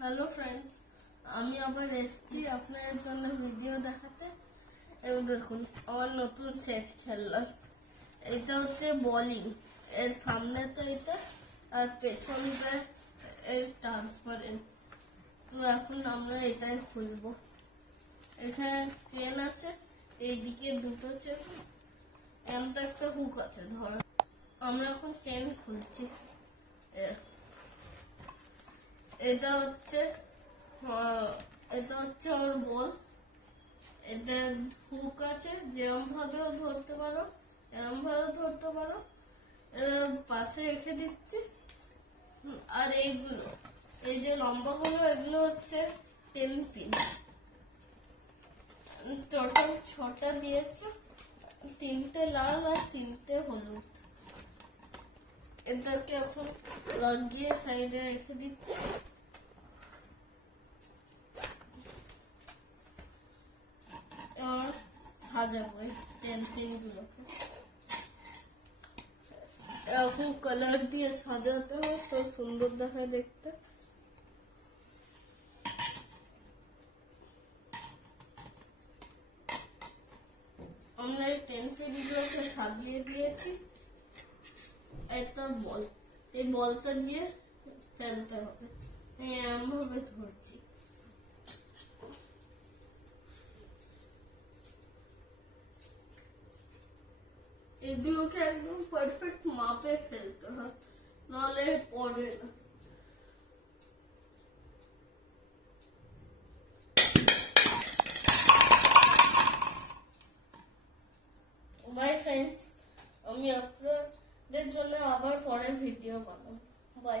Hello friends, আমি আবার এসেছি আপনাদের জন্য ভিডিও দেখাতে। এবং দেখুন আমার নতুন সেট খেলনার। এটা হচ্ছে বোলিং, এর সামনেতে এটা আর পেছনটা এর ট্রান্সপারেন্ট। তো এখন আমরা এটাই খুলবো। এখানে চেন আছে, এইদিকে দুটো চেন, এমনটা একটা হুক আছে ধরো। আমরা এখন চেন খুলছি। এটা হচ্ছে ওর বল। এটা হুক আছে, যেরকম ভাবেও ধরতে পারো, এরকম ভাবেও ধরতে পারো। পাশে রেখে দিচ্ছি। আর এইগুলো, এই যে লম্বাগুলো, এগুলো হচ্ছে 10 পিন। টোটাল 6টা দিয়েছে, 3টে লাল আর 3টে হলুদ। এটাকে এখন লাগিয়ে সাইডে রেখে দিচ্ছি। সাজাবো 10 পিন গুলোকে। এখন কালার দিয়ে সাজাতে হয়, তো সুন্দর দেখায় দেখতে। আমরা এই 10 পিন গুলোকে সাজিয়ে দিয়েছি। একটা বল, এই বলটা দিয়ে ফেলতে হবে। এমন ভাবে ধরছি। এগুলোকে একদম পারফেক্ট মাপে ফেলতে হয়, নাহলে পড়ে না। বাই ফ্রেন্ডস, আমি আপনাদের জন্য আবার পরে ভিডিও বানাবো। বাই।